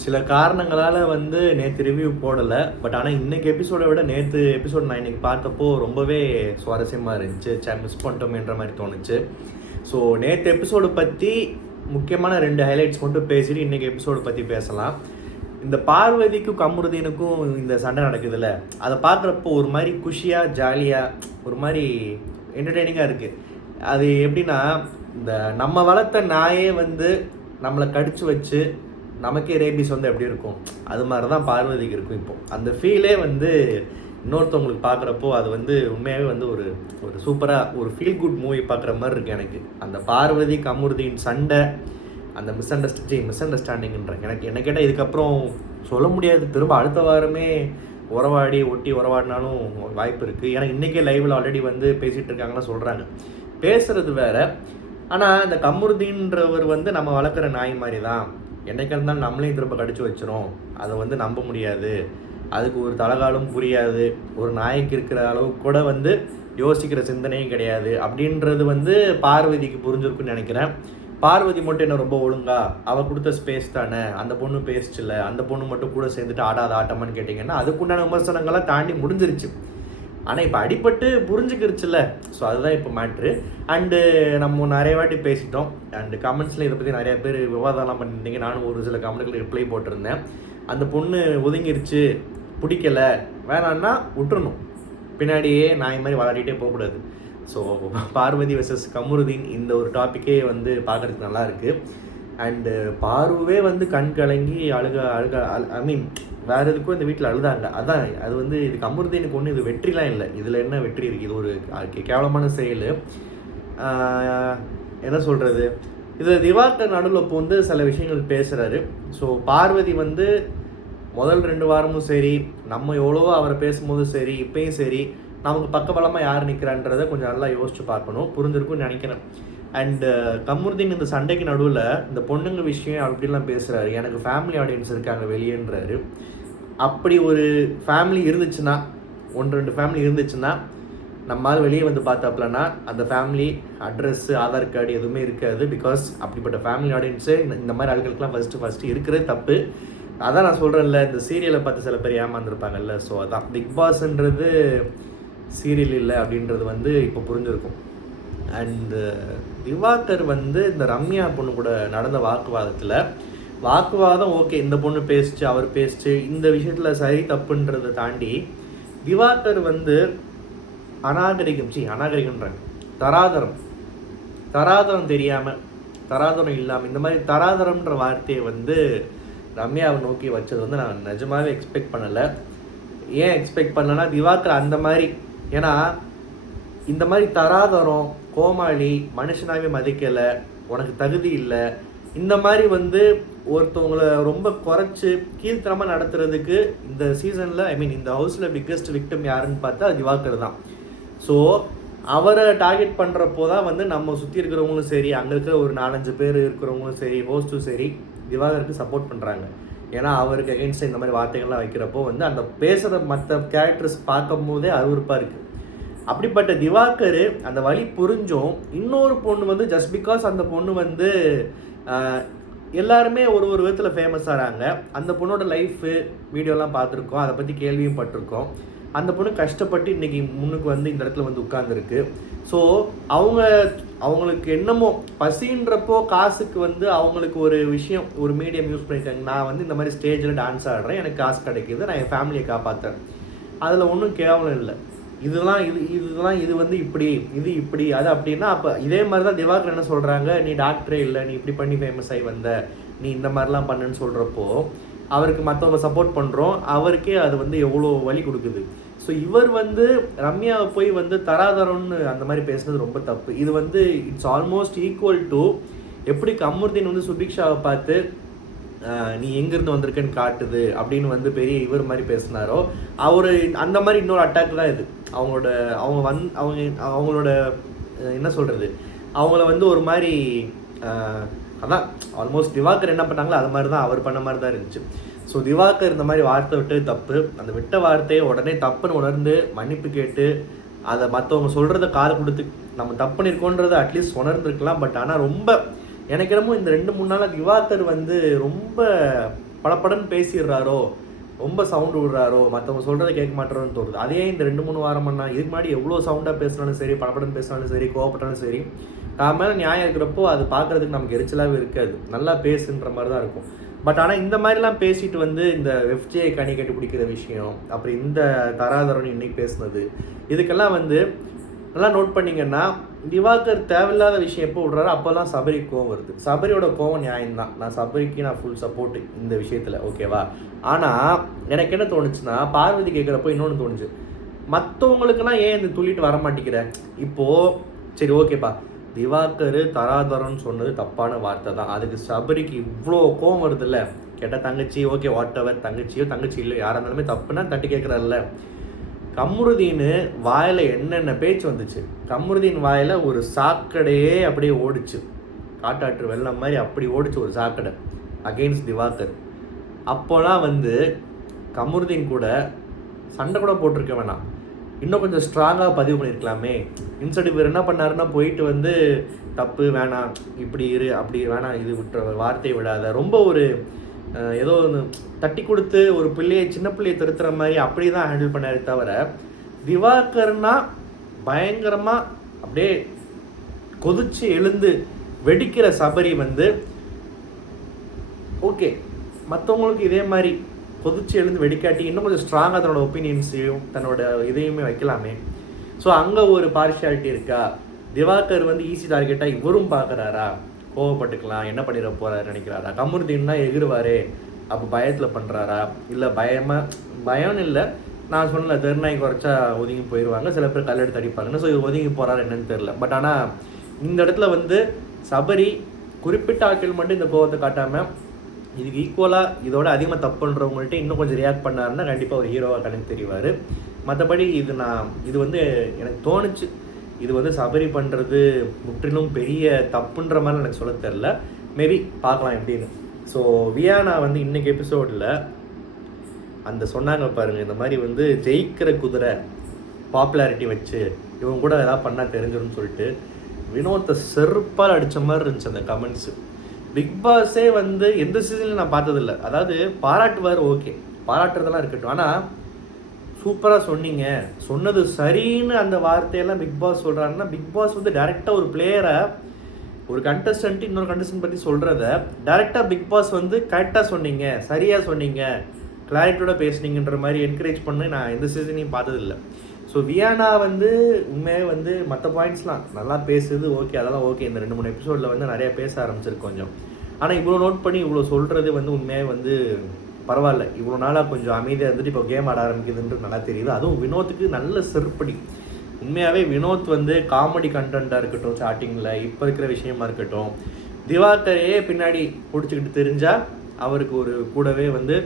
சில காரணங்களால் வந்து நேற்று ரிவ்யூ போடலை. பட் ஆனால் இன்றைக்கி எபிசோடை விட நேற்று எபிசோட் நான் இன்றைக்கி பார்த்தப்போ ரொம்பவே சுவாரஸ்யமாக இருந்துச்சு. மிஸ் பண்ணிட்டோமேன்ற மாதிரி தோணுச்சு. ஸோ நேற்று எபிசோடு பற்றி முக்கியமான 2 ஹைலைட்ஸ் மட்டும் பேசிட்டு இன்றைக்கி எபிசோடு பற்றி பேசலாம். இந்த பார்வதிக்கும் கமருதீனுக்கும் இந்த சண்டை நடக்குதுல்ல, அதை பார்க்குறப்போ ஒரு மாதிரி குஷியாக ஜாலியாக ஒரு மாதிரி என்டர்டெய்னிங்காக இருக்குது. அது எப்படின்னா, இந்த நம்ம வளர்த்த நாயே வந்து நம்மளை கடிச்சு வச்சு நமக்கே ரேபிஸ் வந்து எப்படி இருக்கும், அது மாதிரி தான் பார்வதிக்கு இருக்கும். இப்போ அந்த ஃபீலே வந்து இன்னொருத்தவங்களுக்கு பார்க்குறப்போ அது வந்து உண்மையாகவே வந்து ஒரு ஒரு சூப்பராக ஒரு ஃபீல் குட் மூவி பார்க்குற மாதிரி இருக்குது எனக்கு. அந்த பார்வதி கமருதீன் சண்டை, அந்த மிஸ் அண்டர்ஸ்டாண்டிங்ன்ற எனக்கு என்ன கேட்டால் இதுக்கப்புறம் சொல்ல முடியாது. திரும்ப அடுத்த வாரமே உறவாடினாலும் வாய்ப்பு இருக்குது. ஏன்னா இன்றைக்கே லைவில் ஆல்ரெடி வந்து பேசிகிட்டு இருக்காங்கன்னா சொல்கிறாங்க. பேசுகிறது வேறு. ஆனால் இந்த கமருதீன்றவர் வந்து நம்ம வளர்க்குற நாய் மாதிரி தான், என்னைக்கு இருந்தாலும் நம்மளையும் திரும்ப கடிச்சு வச்சிரும். அதை வந்து நம்ப முடியாது, அதுக்கு ஒரு தலகாலும் புரியாது, ஒரு நாய்க்கு இருக்கிற அளவுக்கு கூட வந்து யோசிக்கிற சிந்தனையும் கிடையாது அப்படின்றது வந்து பார்வதிக்கு புரிஞ்சிருக்குன்னு நினைக்கிறேன். பார்வதி மட்டும் என்ன ரொம்ப ஒழுங்கா, அவள் கொடுத்த ஸ்பேஸ் தானே, அந்த பொண்ணு பேசிச்சில்ல, அந்த பொண்ணு மட்டும் கூட சேர்ந்துட்டு ஆடாத ஆட்டமான்னு கேட்டிங்கன்னா அதுக்குண்டான விமர்சனங்கள்லாம் தாண்டி முடிஞ்சிருச்சு. ஆனால் இப்போ அடிப்பட்டு புரிஞ்சுக்கிருச்சுல்ல. ஸோ அதுதான் இப்போ மேட்ரு. அண்டு நம்ம நிறைய வாட்டி பேசிட்டோம். அண்டு கமெண்ட்ஸில் இதை பற்றி நிறையா பேர் விவாதம்லாம் பண்ணியிருந்தீங்க. நானும் ஒரு சில கமெண்ட்டுக்கு ரிப்ளை போட்டிருந்தேன். அந்த பொண்ணு ஒதுங்கிருச்சு, பிடிக்கலை, வேணான்னா விட்டுறணும், பின்னாடியே நாய் மாதிரி விளையாடிட்டே போகக்கூடாது. ஸோ பார்வதி வெர்சஸ் கமருதீன் இந்த ஒரு டாப்பிக்கே வந்து பார்க்குறதுக்கு நல்லா இருக்குது. அண்டு பாருவே வந்து கண் கலங்கி அழுக ஐ மீன் வேறு எதுக்கும் இந்த வீட்டில் அழுதாங்க. அதான் அது வந்து இது கமருதீனுக்கு ஒன்று இது வெற்றிலாம் இல்லை. இதில் என்ன வெற்றி இருக்குது, இது ஒரு கேவலமான செயல். என்ன சொல்கிறது, இது திவாகர் நடுவில் இப்போ வந்து சில விஷயங்கள் பேசுகிறாரு. ஸோ பார்வதி வந்து முதல் 2 வாரமும் சரி, நம்ம எவ்வளவோ அவரை பேசும்போதும் சரி, இப்பயும் சரி, நமக்கு பக்கபலமாக யார் நிற்கிறான்றதை கொஞ்சம் நல்லா யோசிச்சு பார்க்கணும். புரிஞ்சிருக்கும்னு நினைக்கிறேன். அண்டு கமருதீன் இந்த சண்டைக்கு நடுவில் இந்த பொண்ணுங்க விஷயம் அப்படிலாம் பேசுகிறாரு. எனக்கு ஃபேமிலி ஆடியன்ஸ் இருக்காங்க வெளியேன்றாரு. அப்படி ஒரு ஃபேமிலி இருந்துச்சுன்னா, 1-2 ஃபேமிலி இருந்துச்சுன்னா, நம்மளால் வெளியே வந்து பார்த்தாப்லன்னா அந்த ஃபேமிலி அட்ரஸ்ஸு ஆதார் கார்டு எதுவுமே இருக்காது. பிகாஸ் அப்படிப்பட்ட ஃபேமிலி ஆடியன்ஸு இந்த மாதிரி ஆட்களுக்கெல்லாம் ஃபஸ்ட்டு இருக்கிறது தப்பு. அதான் நான் சொல்கிறேன்ல, இந்த சீரியலை பார்த்து சில பேர் ஏமாந்துருப்பாங்கல்ல. ஸோ அதான் பிக் பாஸ்ன்றது சீரியல் இல்லை அப்படின்றது வந்து இப்போ புரிஞ்சிருக்கும். அண்டு திவாகர் வந்து இந்த ரம்யா பொண்ணு கூட நடந்த வாக்குவாதம் ஓகே, இந்த பொண்ணு பேசிச்சு, அவர் பேசிச்சு, இந்த விஷயத்தில் சரி தப்புன்றதை தாண்டி திவாகர் வந்து அநாகரிகம்ன்றாங்க, தராதரம் தெரியாமல், தராதரம் இல்லாமல், இந்த மாதிரி தராதரம்ன்ற வார்த்தையை வந்து ரம்யாவை நோக்கி வச்சது வந்து நான் நிஜமாகவே எக்ஸ்பெக்ட் பண்ணலை. ஏன் எக்ஸ்பெக்ட் பண்ணலைன்னா, திவாகர் அந்த மாதிரி, ஏன்னா இந்த மாதிரி தராதரம், கோமாளி, மனுஷனாகவே மதிக்கலை, உனக்கு தகுதி இல்லை, இந்த மாதிரி வந்து ஒருத்தவங்களை ரொம்ப குறைச்சி கீழ்த்தனமாக நடத்துறதுக்கு இந்த சீசனில் ஐ மீன் இந்த ஹவுஸில் பிக்கஸ்ட் விக்டம் யாருன்னு பார்த்தா திவாகர் தான். ஸோ அவரை டார்கெட் பண்ணுறப்போ தான் வந்து நம்ம சுற்றி இருக்கிறவங்களும் சரி, அங்கே இருக்கிற ஒரு 4-5 பேர் இருக்கிறவங்களும் சரி, ஹோஸ்ட்டும் சரி, திவாகருக்கு சப்போர்ட் பண்ணுறாங்க. ஏன்னா அவருக்கு அகெயின்ஸ்டாக இந்த மாதிரி வார்த்தைகள்லாம் வைக்கிறப்போ வந்து அந்த பேசுகிற மற்ற கேரக்டர்ஸ் பார்க்கும் போதே அருவருப்பாக இருக்குது. அப்படிப்பட்ட திவாகர் அந்த வழி புரிஞ்சும் இன்னொரு பொண்ணு வந்து ஜஸ்ட் பிகாஸ் அந்த பொண்ணு வந்து எல்லாருமே ஒரு விதத்தில் ஃபேமஸ் ஆகிறாங்க. அந்த பொண்ணோட லைஃபு வீடியோலாம் பார்த்துருக்கோம், அதை பற்றி கேள்வியும் பட்டிருக்கோம். அந்த பொண்ணு கஷ்டப்பட்டு இன்றைக்கி முன்னுக்கு வந்து இந்த இடத்துல வந்து உட்கார்ந்துருக்கு. ஸோ அவங்களுக்கு என்னமோ பசின்றப்போ காசுக்கு வந்து அவங்களுக்கு ஒரு விஷயம், ஒரு மீடியம் யூஸ் பண்ணிட்டாங்க. நான் வந்து இந்த மாதிரி ஸ்டேஜில் டான்ஸ் ஆடுறேன், எனக்கு காசு கிடைக்கிது, நான் என் ஃபேமிலியை காப்பாற்றுறேன், அதில் ஒன்றும் கேவலம் இல்லை. இது வந்து இப்படி அது அப்படின்னா, அப்போ இதே மாதிரி தான் திவாகர் என்ன சொல்கிறாங்க, நீ டாக்டரே இல்லை, நீ இப்படி பண்ணி ஃபேமஸ் ஆகி வந்த, நீ இந்த மாதிரிலாம் பண்ணுன்னு சொல்கிறப்போ அவருக்கு மற்றவங்க சப்போர்ட் பண்ணுறோம், அவருக்கே அது வந்து எவ்வளோ வலி கொடுக்குது. ஸோ இவர் வந்து ரம்யாவை போய் வந்து தராதரம்னு அந்த மாதிரி பேசுனது ரொம்ப தப்பு. இது வந்து இட்ஸ் ஆல்மோஸ்ட் ஈக்குவல் டு எப்படி கமருதீன் வந்து சுபிக்ஷாவை பார்த்து நீ எங்கேருந்து வந்திருக்கேன்னு காட்டுது அப்படின்னு வந்து பெரிய இவர் மாதிரி பேசினாரோ, அவர் அந்த மாதிரி இன்னொரு அட்டாக் தான் இது. அவங்களோட என்ன சொல்கிறது, அவங்கள வந்து ஒரு மாதிரி அதான் ஆல்மோஸ்ட் திவாகர் என்ன பண்ணாங்களோ அது மாதிரி தான் அவர் பண்ண மாதிரி தான் இருந்துச்சு. ஸோ திவாகர் இந்த மாதிரி வார்த்தை விட்டு தப்பு, அந்த விட்ட வார்த்தையை உடனே தப்புன்னு உணர்ந்து மன்னிப்பு கேட்டு அதை மற்றவங்க சொல்கிறத காது கொடுத்து நம்ம தப்பு பண்ணியிருக்கோன்றதை அட்லீஸ்ட் உணர்ந்துருக்கலாம். பட் ஆனால் ரொம்ப எனக்கு என்னமோ இந்த 2-3 நாளாக திவாகர் வந்து ரொம்ப படப்படன்னு பேசிடுறாரோ, ரொம்ப சவுண்டு விடுறாரோ, மற்றவங்க சொல்கிறத கேட்க மாட்டேறோன்னு தோணுது. அதே இந்த 2-3 வாரம்னா இதுக்கு முன்னாடி எவ்வளோ சவுண்டாக பேசினாலும் சரி, படப்படன்னு பேசினாலும் சரி, கோவப்பட்டாலும் சரி, தான் மேலே நியாயம் இருக்கிறப்போ அது பார்க்குறதுக்கு நமக்கு எரிச்சலாகவே இருக்காது. நல்லா பேசுன்ற மாதிரி தான் இருக்கும். பட் ஆனால் இந்த மாதிரிலாம் பேசிட்டு வந்து இந்த எஃப்ஜே கனி கட்டி பிடிக்கிற விஷயம், அப்புறம் இந்த தராதரன் இன்னைக்கு பேசுனது, இதுக்கெல்லாம் வந்து நல்லா நோட் பண்ணிங்கன்னா திவாகர் தேவையில்லாத விஷயம் எப்போ விட்றாரோ அப்போல்லாம் சபரிக்கு கோவம் வருது. சபரியோட கோவம் நியாயம்தான். நான் சபரிக்கு நான் ஃபுல் சப்போர்ட்டு இந்த விஷயத்தில், ஓகேவா? ஆனால் எனக்கு என்ன தோணுச்சுன்னா, பார்வதி கேட்குறப்போ இன்னொன்று தோணுச்சு, மற்றவங்களுக்கெல்லாம் ஏன் இந்த துள்ளிட்டு வர மாட்டேங்கிறேன் இப்போது? சரி ஓகேப்பா, திவாகர் தராதரன்னு சொன்னது தப்பான வார்த்தை தான், அதுக்கு சபரிக்கு இவ்வளோ கோவம் வருது இல்லை? கேட்டால் தங்கச்சி, ஓகே வாட் எவர், தங்கச்சியோ தங்கச்சி இல்லை யாராக இருந்தாலுமே தப்புன்னா தட்டி கேட்குறாருல்ல. கம்ருதீன் வாயில் என்னென்ன பேச்சு வந்துச்சு. கம்ருதீன் வாயில் ஒரு சாக்கடையே அப்படியே ஓடிச்சு, காட்டாற்று வெள்ளம் மாதிரி அப்படி ஓடிச்சு ஒரு சாக்கடை அகெயின்ஸ்ட் திவாகர். அப்போலாம் வந்து கம்ருதீன் கூட சண்டை கூட போட்டிருக்க வேணாம், இன்னும் கொஞ்சம் ஸ்ட்ராங்காக பதிவு பண்ணியிருக்கலாமே. இன்ஸ்டன்ட் இவர் என்ன பண்ணாருன்னா, போயிட்டு வந்து தப்பு வேணாம், இப்படி இரு, அப்படி வேணாம், இது விட்டுற வார்த்தையை விடாத, ரொம்ப ஒரு ஏதோ ஒன்று தட்டி கொடுத்து ஒரு பிள்ளையை சின்ன பிள்ளையை திருத்துற மாதிரி அப்படி தான் ஹேண்டில் பண்ணாரு தவிர, திவாகர்னா பயங்கரமாக அப்படியே கொதிச்சு எழுந்து வெடிக்கிற சபரி வந்து ஓகே, மற்றவங்களுக்கு இதே மாதிரி கொதிச்சு எழுந்து வெடிக்காட்டி இன்னும் கொஞ்சம் ஸ்ட்ராங்காக தன்னோட ஒப்பீனியன்ஸையும் தன்னோட இதையுமே வைக்கலாமே. ஸோ அங்கே ஒரு பார்ஷியாலிட்டி இருக்கா? திவாகர் வந்து ஈஸி டார்கெட்டாக இவரும் பார்க்குறாரா? கோவப்பட்டுக்கலாம், என்ன பண்ணிட போகிறாரு நினைக்கிறாரா? கமருதீன்னா எகிருவாரே, அப்போ பயத்தில் பண்ணுறாரா? இல்லை பயம்னு இல்லை, நான் சொன்னல தெருநாய் குறைச்சா ஒதுங்கி போயிடுவாங்க, சில பேர் கல்லெடுத்து அடிப்பாங்கன்னு. ஸோ இவர் ஒதுங்கி போகிறாரு என்னன்னு தெரில. பட் ஆனால் இந்த இடத்துல வந்து சபரி குறிப்பிட்ட ஆட்கள் மட்டும் இந்த கோவத்தை காட்டாமல் இதுக்கு ஈக்குவலாக இதோட அதிகமாக தப்பு பண்ணுறவங்கள்ட்ட இன்னும் கொஞ்சம் ரியாக்ட் பண்ணாருன்னா கண்டிப்பாக ஒரு ஹீரோவாக கணக்கு தெரிவார். மற்றபடி இது வந்து எனக்கு தோணுச்சு, இது வந்து சபரி பண்ணுறது முற்றிலும் பெரிய தப்புன்ற மாதிரி எனக்கு சொல்ல தெரில. மேபி பார்க்கலாம் எப்படின்னு. ஸோ வியானா வந்து இன்றைக்கி எபிசோடில் அந்த சொன்னாங்க பாருங்கள், இந்த மாதிரி வந்து ஜெயிக்கிற குதிரை பாப்புலாரிட்டி வச்சு இவங்க கூட எதாவது பண்ணால் தெரிஞ்சிடும்னு சொல்லிட்டு வினோத்தை செருப்பால் அடித்த மாதிரி இருந்துச்சு அந்த கமெண்ட்ஸு. பிக் பாஸே வந்து எந்த சீசன்லையும் நான் பார்த்ததில்ல. அதாவது பாராட்டுவார், ஓகே பாராட்டுறதெல்லாம் இருக்கட்டும், ஆனால் சூப்பராக சொன்னீங்க, சொன்னது சரின்னு அந்த வார்த்தையெல்லாம் பிக் பாஸ் சொல்கிறாங்கன்னா, பிக் பாஸ் வந்து டேரெக்டாக ஒரு பிளேயரை, ஒரு கண்டஸ்டன்ட்டு இன்னொரு கண்டஸ்டன்ட் பற்றி சொல்கிறத டேரெக்டாக பிக் பாஸ் வந்து கரெக்டாக சொன்னீங்க, சரியாக சொன்னீங்க, கிளாரிட்டியோட பேசுனீங்கன்ற மாதிரி என்கரேஜ் பண்ணி நான் எந்த சீசனையும் பார்த்ததில்லை. ஸோ வியானா வந்து உண்மையாக வந்து மற்ற பாயிண்ட்ஸ்லாம் நல்லா பேசுது, ஓகே அதெல்லாம் ஓகே. இந்த 2-3 எபிசோடில் வந்து நிறையா பேச ஆரம்பிச்சிருக்கு கொஞ்சம். ஆனால் இவ்வளோ நோட் பண்ணி இவ்வளோ சொல்கிறது வந்து உண்மையாக வந்து பரவாயில்ல. இவ்வளோ நாளாக கொஞ்சம் அமைதியாக இருந்துட்டு இப்போ கேம் ஆட ஆரம்பிக்குதுன்றது நல்லா தெரியுது. அதுவும் வினோத்துக்கு நல்ல செருப்படி. உண்மையாகவே வினோத் வந்து காமெடி கண்டென்ட்டாக இருக்கட்டும், ஸ்டார்டிங்கில் இப்போ இருக்கிற விஷயமா இருக்கட்டும், திவாகரையே பின்னாடி பிடிச்சிக்கிட்டு தெரிஞ்சால் அவருக்கு ஒரு கூடவே வந்து,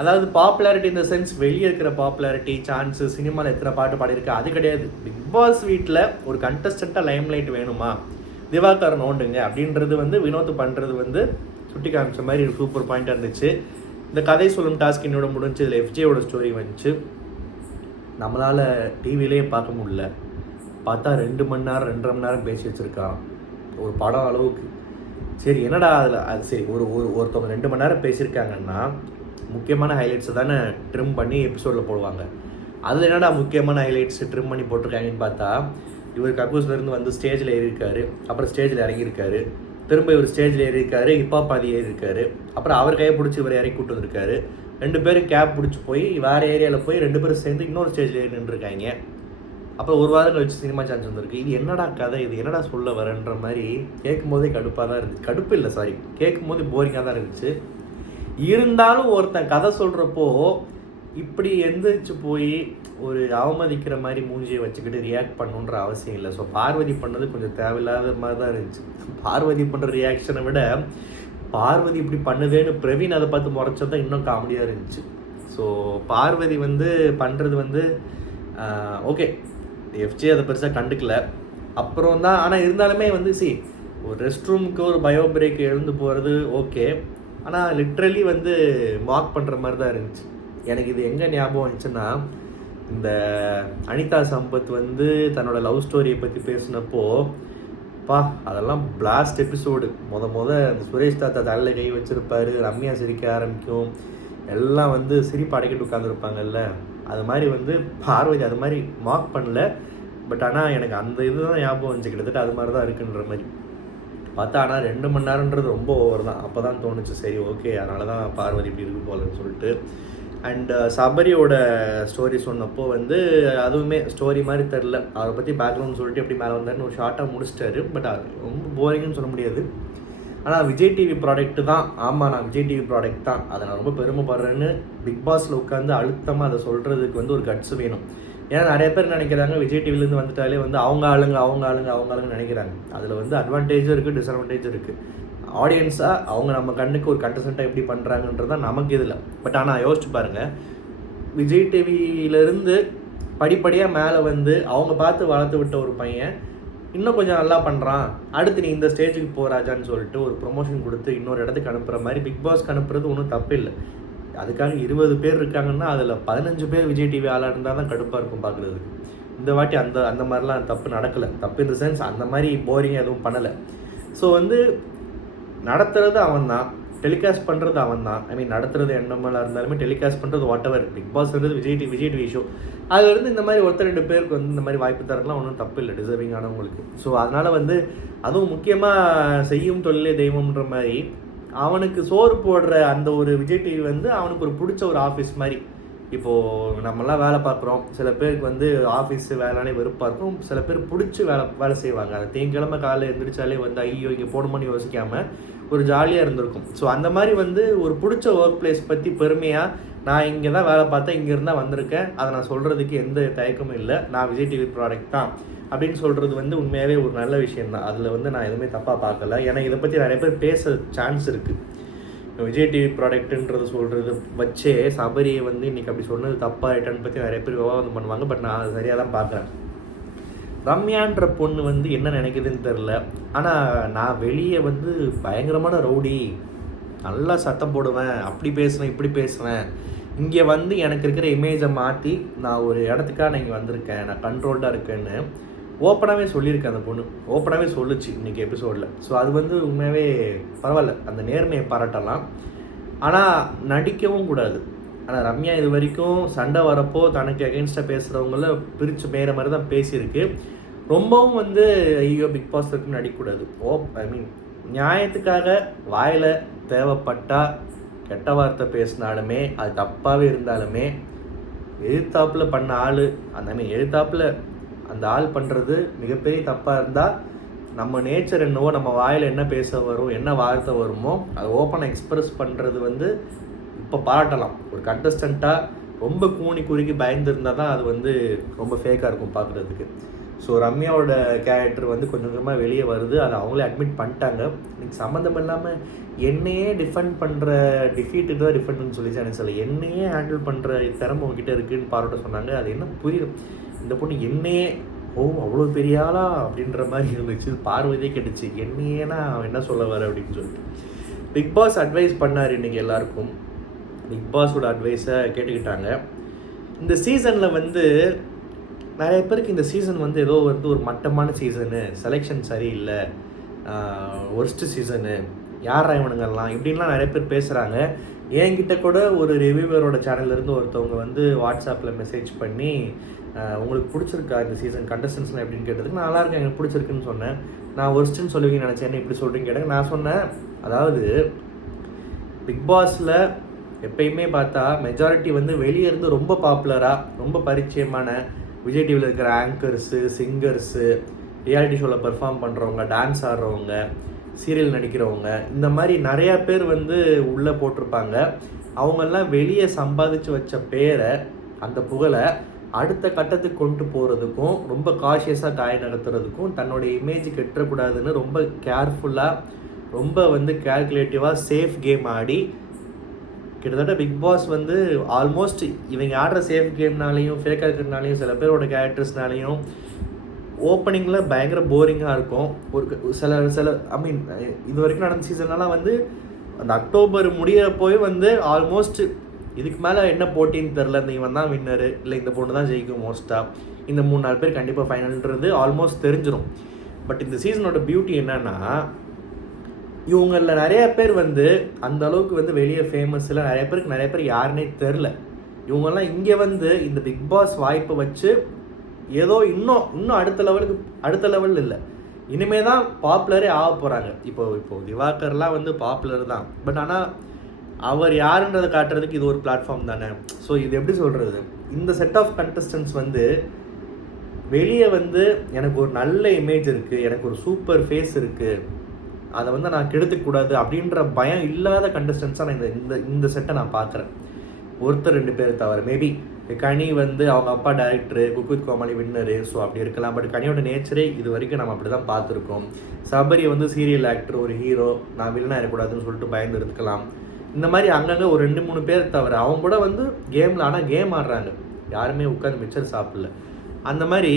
அதாவது பாப்புலாரிட்டி இந்த சென்ஸ் வெளியே இருக்கிற பாப்புலாரிட்டி சான்ஸு, சினிமாவில் எத்தனை பாட்டு பாடியிருக்கு அது கிடையாது. பிக் பாஸ் வீட்டில் ஒரு கண்டஸ்டண்ட்டாக லைம் லைட் வேணுமா, திவாகர் நோண்டுங்க அப்படின்றது வந்து வினோத் பண்ணுறது வந்து சுட்டி காமிச்ச மாதிரி ஒரு சூப்பர் பாயிண்ட்டாக இருந்துச்சு. இந்த கதை சொல்லும் டாஸ்க் என்னோட முடிஞ்சு இதில் எஃப்ஜேயோட ஸ்டோரி வந்துச்சு. நம்மளால் டிவிலேயே பார்க்க முடியல, பார்த்தா 2 மணி நேரம் 2.5 மணி நேரம் பேசி வச்சுருக்கான் ஒரு படம் அளவுக்கு. சரி என்னடா அதில் அது சரி, ஒருத்தவங்க 2 மணி நேரம் பேசியிருக்காங்கன்னா முக்கியமான ஹைலைட்ஸை தானே ட்ரிம் பண்ணி எபிசோடில் போடுவாங்க. அதில் என்னடா முக்கியமான ஹைலைட்ஸ் ட்ரிம் பண்ணி போட்டிருக்காங்கன்னு பார்த்தா, இவர் கக்கூஸ்லேருந்து வந்து ஸ்டேஜில் ஏறியிருக்காரு, அப்புறம் ஸ்டேஜில் இறங்கியிருக்காரு, திரும்ப இவர் ஸ்டேஜில் ஏறியிருக்காரு, ஹிப்ஹாப் பாதி ஏறியிருக்காரு, அப்புறம் அவர் கையை பிடிச்சி இவர் இறக்கி கூட்டு வந்திருக்காரு, 2 பேரும் கேப் பிடிச்சி போய் வேறு ஏரியாவில் போய் 2 பேரும் சேர்ந்து இன்னொரு ஸ்டேஜில் ஏறி நின்றுருக்காங்க. அப்புறம் ஒரு வாரம் கழிச்சு சினிமா சான்ஸ் வந்திருக்கு. இது என்னடா கதை, இது என்னடா சொல்ல வரன்ற மாதிரி கேட்கும் போதே கடுப்பாக தான் இருந்துச்சு. கடுப்பு இல்லை சாரி, கேட்கும் போது போரிங்காக தான் இருந்துச்சு. இருந்தாலும் ஒருத்தன் கதை சொல்கிறப்போ இப்படி எந்திரிச்சு போய் ஒரு அவமதிக்கிற மாதிரி மூஞ்சியை வச்சுக்கிட்டு ரியாக்ட் பண்ணுன்ற அவசியம் இல்லை. ஸோ பார்வதி பண்ணது கொஞ்சம் தேவையில்லாத மாதிரி தான் இருந்துச்சு. பார்வதி பண்ணுற ரியாக்ஷனை விட பார்வதி இப்படி பண்ணுதேன்னு பிரவீன் அதை பார்த்து முறைச்சது தான் இன்னும் காமெடியாக இருந்துச்சு. ஸோ பார்வதி வந்து பண்ணுறது வந்து ஓகே, எஃப்ஜே அதை பெருசாக கண்டுக்கல அப்புறம் தான். ஆனால் இருந்தாலுமே வந்து ஒரு ரெஸ்ட் ரூமுக்கு ஒரு பயோ பிரேக் எழுந்து போகிறது ஓகே, ஆனால் லிட்ரலி வந்து மார்க் பண்ணுற மாதிரி தான் இருந்துச்சு. எனக்கு இது எங்கே ஞாபகம் வந்துச்சுன்னா, இந்த அனிதா சம்பத் வந்து தன்னோட லவ் ஸ்டோரியை பற்றி பேசினப்போ பா அதெல்லாம் பிளாஸ்ட் எபிசோடு. அந்த சுரேஷ் தாத்தா தலையில் கை வச்சுருப்பார், ரம்யா சிரிக்க ஆரம்பிக்கும், எல்லாம் வந்து சிரிப்பு அடைக்கிட்டு உட்காந்துருப்பாங்கல்ல. அது மாதிரி வந்து பார்வதி அது மாதிரி மார்க் பண்ணல. பட் ஆனால் எனக்கு அந்த இதுதான் ஞாபகம் வந்துச்சு, கிட்டத்தட்ட அது மாதிரி தான் இருக்குன்ற மாதிரி பார்த்தா. ஆனால் 2 மணி நேரம்ன்றது ரொம்ப ஓவர் தான். அப்போ தான் தோணுச்சு, சரி ஓகே அதனால தான் பார்வதி இப்படி இருக்கு போலன்னு சொல்லிட்டு. அண்ட் சபரியோட ஸ்டோரி சொன்னப்போ வந்து அதுவுமே ஸ்டோரி மாதிரி தெரில. அவரை பற்றி பேக்ரவுண்ட் சொல்லிட்டு எப்படி மேலே வந்தாருன்னு ஒரு ஷார்ட்டாக முடிச்சிட்டாரு. பட் அது ரொம்ப போரிங்னு சொல்ல முடியாது. ஆனால் விஜய் டிவி ப்ராடக்ட்டு தான். ஆமாம், நான் விஜய் டிவி ப்ராடக்ட் தான், அதை நான் ரொம்ப பெருமைப்படுறேன்னு பிக் பாஸில் உட்காந்து அழுத்தமாக அதை சொல்கிறதுக்கு வந்து ஒரு கட்ஸ் வேணும். ஏன்னா நிறைய பேர் நினைக்கிறாங்க விஜய் டிவிலேருந்து வந்துட்டாலே வந்து அவங்க ஆளுங்க நினைக்கிறாங்க. அதில் வந்து அட்வான்டேஜும் இருக்குது, டிஸ்அட்வான்டேஜும் இருக்குது. ஆடியன்ஸாக அவங்க நம்ம கண்ணுக்கு ஒரு கண்டஸ்டண்ட்டாக எப்படி பண்ணுறாங்கன்றது தான் நமக்கு இதில். பட் ஆனால் யோசிச்சு பாருங்கள், விஜய் டிவியிலேருந்து படிப்படியாக மேலே வந்து அவங்க பார்த்து வளர்த்து விட்ட ஒரு பையன் இன்னும் கொஞ்சம் நல்லா பண்ணுறான், அடுத்து நீ இந்த ஸ்டேஜுக்கு போகிறாஜான்னு சொல்லிட்டு ஒரு ப்ரொமோஷன் கொடுத்து இன்னொரு இடத்துக்கு அனுப்புகிற மாதிரி பிக் பாஸ்க்கு அனுப்புறது ஒன்றும் தப்பு இல்லை. அதுக்காக 20 பேர் இருக்காங்கன்னா அதில் 15 பேர் விஜய் டிவி ஆளாக இருந்தால் தான் கடுப்பாக இருக்கும் பார்க்குறதுக்கு. இந்த வாட்டி அந்த மாதிரிலாம் தப்பு நடக்கலை. தப்பு இந்த சென்ஸ் அந்த மாதிரி போரிங் எதுவும் பண்ணலை. ஸோ வந்து நடத்துறது அவன் தான், டெலிகாஸ்ட் பண்ணுறது அவன் தான். ஐ மீன் நடத்துறது என்னமெல்லாம் இருந்தாலுமே டெலிகாஸ்ட் பண்ணுறது வாட் எவர். பிக் பாஸ்ன்றது விஜய் டிவி ஷோ. அதுலேருந்து இந்த மாதிரி 1-2 பேருக்கு வந்து இந்த மாதிரி வாய்ப்பு தரலாம் ஒன்றும் தப்பு இல்லை, டிசர்விங் ஆனவங்களுக்கு. ஸோ அதனால் வந்து அதுவும் முக்கியமாக செய்யும் தொழிலே தெய்வம்ன்ற மாதிரி அவனுக்கு சோறு போடுற அந்த ஒரு விஜய் டிவி வந்து அவனுக்கு ஒரு பிடிச்ச ஒரு ஆஃபீஸ் மாதிரி. இப்போது நம்மளாம் வேலை பார்க்குறோம், சில பேருக்கு வந்து ஆஃபீஸு வேலைனாலே வெறுப்பாக இருக்கும், சில பேர் பிடிச்சி வேலை செய்வாங்க. அது திங்கக்கிழமை காலையில் எழுந்திரிச்சாலே வந்து ஐயோ இங்கே போகணுமான்னு யோசிக்காமல் ஒரு ஜாலியாக இருந்திருக்கும். ஸோ அந்த மாதிரி வந்து ஒரு பிடிச்ச ஒர்க் பிளேஸ் பற்றி பெருமையாக நான் இங்கே தான் வேலை பார்த்தேன், இங்கே இருந்தால் வந்திருக்கேன், அதை நான் சொல்கிறதுக்கு எந்த தயக்கமும் இல்லை, நான் விஜய் டிவி ப்ராடக்ட் தான் அப்படின்னு சொல்கிறது வந்து உண்மையாகவே ஒரு நல்ல விஷயந்தான். அதில் வந்து நான் எதுவுமே தப்பாக பார்க்கல. ஏன்னா இதை பற்றி நிறைய பேர் பேச சான்ஸ் இருக்குது. விஜய் டிவி ப்ராடக்ட்டுன்றது சொல்கிறது வச்சே சபரியை வந்து இன்றைக்கி அப்படி சொன்னது தப்பாக ரிட்டர்ன் பற்றி நிறைய பேர் விவாதம் பண்ணுவாங்க. பட் நான் அதை சரியாக தான் பார்க்குறேன். ரம்யான்ற பொண்ணு வந்து என்ன நினைக்குதுன்னு தெரில. ஆனால் நான் வெளியே வந்து பயங்கரமான ரவுடி, நல்லா சத்தம் போடுவேன், அப்படி பேசுவேன் இப்படி பேசுவேன், இங்கே வந்து எனக்கு இருக்கிற இமேஜை மாற்றி நான் ஒரு இடத்துக்காக நான் இங்கே வந்திருக்கேன், நான் கண்ட்ரோல்டாக இருக்கேன்னு ஓப்பனாகவே சொல்லியிருக்கேன். அந்த பொண்ணு ஓப்பனாகவே சொல்லிச்சு இன்றைக்கி எபிசோடில். ஸோ அது வந்து உண்மையாகவே பரவாயில்ல, அந்த நேர்மையை பாராட்டலாம். ஆனால் நடிக்கவும் கூடாது. ஆனால் ரம்யா இது வரைக்கும் சண்டை வரப்போ தனக்கு அகெயின்ஸ்டாக பேசுகிறவங்கள பிரித்து மேற மாதிரி தான் பேசியிருக்கு. ரொம்பவும் வந்து ஐயோ பிக் பாஸ் இருக்குன்னு நடிக்கக்கூடாது. ஐ மீன் நியாயத்துக்காக வாயில் தேவைப்பட்டால் கெட்ட வார்த்தை பேசினாலுமே அது தப்பாகவே இருந்தாலுமே எழுத்தாப்பில் பண்ண ஆள் எழுத்தாப்பில் அந்த ஆள் பண்ணுறது மிகப்பெரிய தப்பாக இருந்தால் நம்ம நேச்சர் என்னவோ, நம்ம வாயில் என்ன பேச வரும், என்ன வார்த்தை வருமோ அதை ஓப்பனாக எக்ஸ்ப்ரெஸ் பண்ணுறது வந்து இப்போ பாராட்டலாம். ஒரு கண்டஸ்டண்ட்டாக ரொம்ப கூனி குறுக்கி பயந்துருந்தால் தான் அது வந்து ரொம்ப ஃபேக்காக இருக்கும் பார்க்குறதுக்கு. ஸோ ரம்யாவோட கேரக்டர் வந்து கொஞ்சம் கொஞ்சமாக வெளியே வருது, அதை அவங்களே அட்மிட் பண்ணிட்டாங்க. இன்னைக்கு சம்மந்தம் இல்லாமல் என்னையே டிஃபெண்ட் பண்ணுற டிஃபீட்டு தான் டிஃபெண்ட்னு சொல்லிச்சு. எனக்கு சொல்ல என்னையே ஹேண்டில் பண்ணுற திறமை உங்ககிட்ட இருக்குதுன்னு பாராட்ட சொன்னாங்க. அது என்ன புரியுது, இந்த பொண்ணு என்னையே அவ்வளோ பெரிய ஆளா அப்படின்ற மாதிரி இருந்துச்சு. பார்வதியே கேட்டுச்சு, என்னையேனா அவன் என்ன சொல்ல வர அப்படின்னு சொல்லிட்டு. பிக் பாஸ் அட்வைஸ் பண்ணார் இன்றைக்கி எல்லாருக்கும். பிக் பாஸோட அட்வைஸை கேட்டுக்கிட்டாங்க. இந்த சீசனில் வந்து நிறைய பேருக்கு இந்த சீசன் வந்து ஏதோ வந்து ஒரு மட்டமான சீசனு, செலெக்ஷன் சரியில்லை, ஒர்ஸ்ட் சீசனு, யாரா இவனுங்கெல்லாம் இப்படின்லாம் நிறைய பேர் பேசுகிறாங்க. என்கிட்ட கூட ஒரு ரிவ்யூவரோட சேனல்லேருந்து ஒருத்தவங்க வந்து வாட்ஸ்அப்பில் மெசேஜ் பண்ணி உங்களுக்கு பிடிச்சிருக்கா இந்த சீசன் கண்டஸ்டன்ஸ்லாம் எப்படின்னு கேட்டதுக்கு நான் நல்லா இருக்கேன், எனக்கு பிடிச்சிருக்குன்னு சொன்னேன். நான் ஒர்ஸ்ட்டுன்னு சொல்லுவீங்கன்னு நினச்சேன், இப்படி சொல்கிறீங்க கேட்டாங்க. நான் சொன்னேன், அதாவது பிக் பாஸில் எப்பயுமே பார்த்தா மெஜாரிட்டி வந்து வெளியே இருந்து ரொம்ப பாப்புலராக ரொம்ப பரிச்சயமான விஜய் டிவியில் இருக்கிற ஆங்கர்ஸு, சிங்கர்ஸு, ரியாலிட்டி ஷோவில் பெர்ஃபார்ம் பண்ணுறவங்க, டான்ஸ் ஆடுறவங்க, சீரியல் நடிக்கிறவங்க, இந்த மாதிரி நிறையா பேர் வந்து உள்ளே போட்டிருப்பாங்க. அவங்கெல்லாம் வெளியே சம்பாதிச்சு வச்ச பேரை, அந்த புகழை அடுத்த கட்டத்துக்கு கொண்டு போகிறதுக்கும் ரொம்ப காஷியஸாக காய் நடத்துறதுக்கும் தன்னுடைய இமேஜ் கெட்டக்கூடாதுன்னு ரொம்ப கேர்ஃபுல்லாக ரொம்ப வந்து கேல்குலேட்டிவாக சேஃப் கேம் ஆடி கிட்டத்தட்ட பிக் பாஸ் வந்து ஆல்மோஸ்ட் இவங்க ஆடுற சேஃப் கேம்னாலையும் ஃபேக்காக இருக்கிறதுனாலையும் சில பேரோட கேரக்டர்ஸ்னாலையும் ஓப்பனிங்கில் பயங்கர போரிங்காக இருக்கும். ஒரு சில ஐ மீன் இது வரைக்கும் நடந்த சீசன்லாம் வந்து அந்த அக்டோபர் முடியப்போய் வந்து ஆல்மோஸ்ட் இதுக்கு மேலே என்ன போட்டின்னு தெரில, இந்த இவன் தான் வின்னரு இல்லை இந்த பொண்ணு தான் ஜெயிக்கும் மோஸ்ட்டாக, இந்த 3-4 பேர் கண்டிப்பாக ஃபைனல்ன்றது ஆல்மோஸ்ட் தெரிஞ்சிடும். பட் இந்த சீசனோட பியூட்டி என்னன்னா, இவங்களில் நிறைய பேர் வந்து அந்த அளவுக்கு வந்து வெளியே ஃபேமஸ் இல்லை, நிறைய பேர் யாருன்னே தெரில. இவங்கெல்லாம் இங்கே வந்து இந்த பிக் பாஸ் வாய்ப்பை வச்சு ஏதோ இன்னும் அடுத்த லெவல் இல்லை, இனிமே தான் பாப்புலரே ஆக போகிறாங்க. இப்போ திவாகர்லாம் வந்து பாப்புலர் தான், பட் ஆனால் அவர் யாருன்றதை காட்டுறதுக்கு இது ஒரு பிளாட்ஃபார்ம் தானே. ஸோ இது எப்படி சொல்கிறது, இந்த செட் ஆஃப் கண்டஸ்டன்ட்ஸ் வந்து வெளியே வந்து எனக்கு ஒரு நல்ல இமேஜ் இருக்குது, எனக்கு ஒரு சூப்பர் ஃபேஸ் இருக்குது, அதை வந்து நான் கெடுத்துக்கூடாது அப்படின்ற பயம் இல்லாத கண்டஸ்டன்ஸாக நான் இந்த செட்டை நான் பார்க்குறேன். ஒருத்தர் 2 பேர் தவிர, மேபி கனி வந்து அவங்க அப்பா director, cook with Komali winner, so அப்படி இருக்கலாம். பட் கனியோட நேச்சரே இது வரைக்கும் நம்ம அப்படி தான் பார்த்துருக்கோம். சபரி வந்து சீரியல் ஆக்டர், ஒரு ஹீரோ, நான் வில்லனாக இருக்கக்கூடாதுன்னு சொல்லிட்டு பயந்து இருக்கலாம். இந்த மாதிரி அங்கங்கே ஒரு 2-3 பேர் தவிர அவங்க கூட வந்து கேமில், ஆனால் கேம் ஆடுறாங்க, யாருமே உட்காந்து மிச்சர் சாப்பிடல. அந்த மாதிரி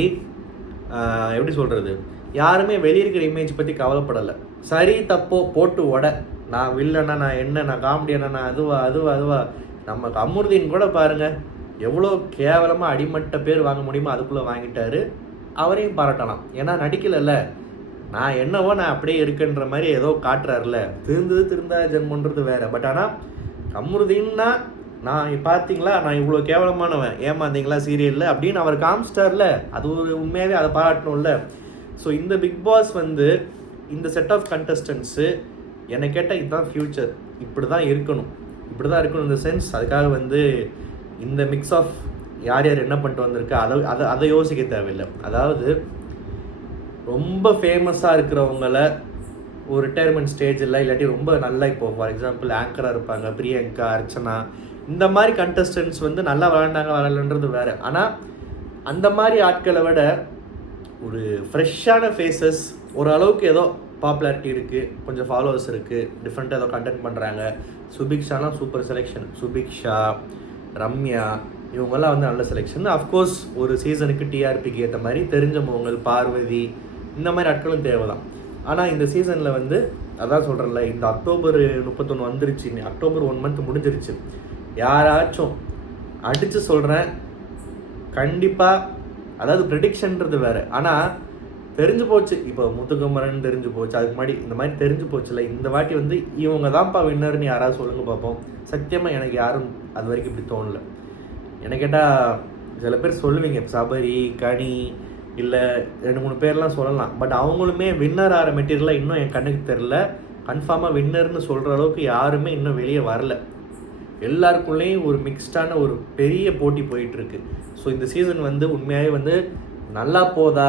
எப்படி சொல்கிறது, யாருமே வெளியிருக்கிற இமேஜ் பற்றி கவலைப்படலை. சரி தப்போ போட்டு உட, நான் வில்லனா, நான் என்ன, நான் காமெடியானா, நான் அதுவா. நம்ம கமருதீன் கூட பாருங்கள், எவ்வளோ கேவலமாக அடிமட்ட பேர் வாங்க முடியுமோ அதுக்குள்ளே வாங்கிட்டாரு. அவரையும் பாராட்டலாம், ஏன்னா நடிக்கலைல்ல, நான் என்னவோ நான் அப்படியே இருக்குன்ற மாதிரி ஏதோ காட்டுறாருல. திருந்தா ஜென்மன்றது வேறு. பட் ஆனால் கமருதீன்னா நான் பார்த்தீங்களா, நான் இவ்வளோ கேவலமானவன், ஏமாந்தீங்களா சீரியலில் அப்படின்னு அவர் காமிச்சிட்டார்ல, அது ஒரு உண்மையாகவே அதை பாராட்டணும்ல. ஸோ இந்த பிக் பாஸ் வந்து இந்த செட் ஆஃப் கண்டஸ்டன்ஸு என்னை கேட்டால் இதுதான் ஃப்யூச்சர், இப்படி தான் இருக்கணும் இந்த சென்ஸ். அதுக்காக வந்து இந்த மிக்ஸ் ஆஃப் யார் என்ன பண்ணிட்டு வந்திருக்கா அதை யோசிக்க தேவையில்லை. அதாவது ரொம்ப ஃபேமஸாக இருக்கிறவங்கள ஒரு ரிட்டையர்மெண்ட் ஸ்டேஜில், இல்லாட்டி ரொம்ப நல்லா, இப்போது ஃபார் எக்ஸாம்பிள் ஆங்கராக இருப்பாங்க பிரியங்கா, அர்ச்சனா, இந்த மாதிரி கண்டஸ்டன்ட்ஸ் வந்து நல்லா விளையாடுன்றது வேறு. ஆனால் அந்த மாதிரி ஆட்களை விட ஒரு ஃப்ரெஷ்ஷான ஃபேஸஸ், ஓரளவுக்கு ஏதோ பாப்புலாரிட்டி இருக்குது, கொஞ்சம் ஃபாலோவர்ஸ் இருக்குது, டிஃப்ரெண்ட்டாக ஏதோ கண்டென்ட் பண்ணுறாங்க. சுபிக்ஷாலாம் சூப்பர் செலெக்ஷன், சுபிக்ஷா, ரம்யா, இவங்கெல்லாம் வந்து நல்ல செலெக்ஷன். அஃப்கோர்ஸ் ஒரு சீசனுக்கு டிஆர்பிக்கு ஏற்ற மாதிரி தெரிஞ்ச முகங்கள், பார்வதி, இந்த மாதிரி ஆட்களும் தேவை தான். ஆனால் இந்த சீசனில் வந்து அதான் சொல்கிறேன்ல, இந்த அக்டோபர் 31 வந்துருச்சு, அக்டோபர் 1 மந்த் முடிஞ்சிருச்சு. யாராச்சும் அடித்து சொல்கிறேன் கண்டிப்பாக, அதாவது ப்ரெடிக்ஷன்றது வேறு, ஆனால் தெரிஞ்சு போச்சு. இப்போ முத்துக்குமரன் தெரிஞ்சு போச்சு, அதுக்கு முன்னாடி இந்த மாதிரி தெரிஞ்சு போச்சுல. இந்த வாட்டி வந்து இவங்க தான்ப்பா வின்னர்னு யாராவது சொல்லுங்க பார்ப்போம். சத்தியமாக எனக்கு யாரும் அது வரைக்கும் இப்படி தோணலை. எனக்கு கேட்டால் சில பேர் சொல்லுவீங்க, சபரி, கனி, இல்லை 2-3 பேர்லாம் சொல்லலாம். பட் அவங்களுமே வின்னர் ஆகிற மெட்டீரியலாக இன்னும் என் கண்ணுக்கு தெரில. கன்ஃபார்மாக வின்னர்னு சொல்கிற அளவுக்கு யாருமே இன்னும் வெளியே வரல. எல்லாருக்குள்ளேயும் ஒரு மிக்ஸ்டான ஒரு பெரிய போட்டி போயிட்டுருக்கு. ஸோ இந்த சீசன் வந்து உண்மையாகவே வந்து நல்லா போதா,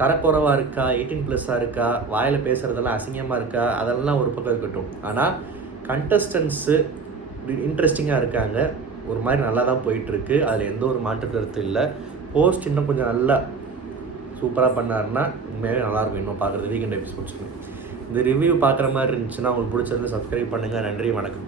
தரக்குறைவாக இருக்கா, 18+ இருக்கா, வாயில் பேசுகிறதெல்லாம் அசிங்கமாக இருக்கா, அதெல்லாம் ஒரு பக்கம் இருக்கட்டும். ஆனால் கண்டஸ்டன்ஸு இன்ட்ரெஸ்டிங்காக இருக்காங்க, ஒரு மாதிரி நல்லா தான் போயிட்டுருக்கு, அதில் எந்த ஒரு மாற்று கருத்து இல்லை. போஸ்ட் இன்னும் கொஞ்சம் நல்லா சூப்பராக பண்ணாருன்னா உண்மையாகவே நல்லாயிருக்கும் இன்னும் பார்க்குறது. வீக்கெண்ட் எபிசோட்ஸுக்கு இந்த ரிவ்யூ பார்க்குற மாதிரி இருந்துச்சுன்னா உங்களுக்கு பிடிச்சிருந்து சப்ஸ்கிரைப் பண்ணுங்கள். நன்றி, வணக்கம்.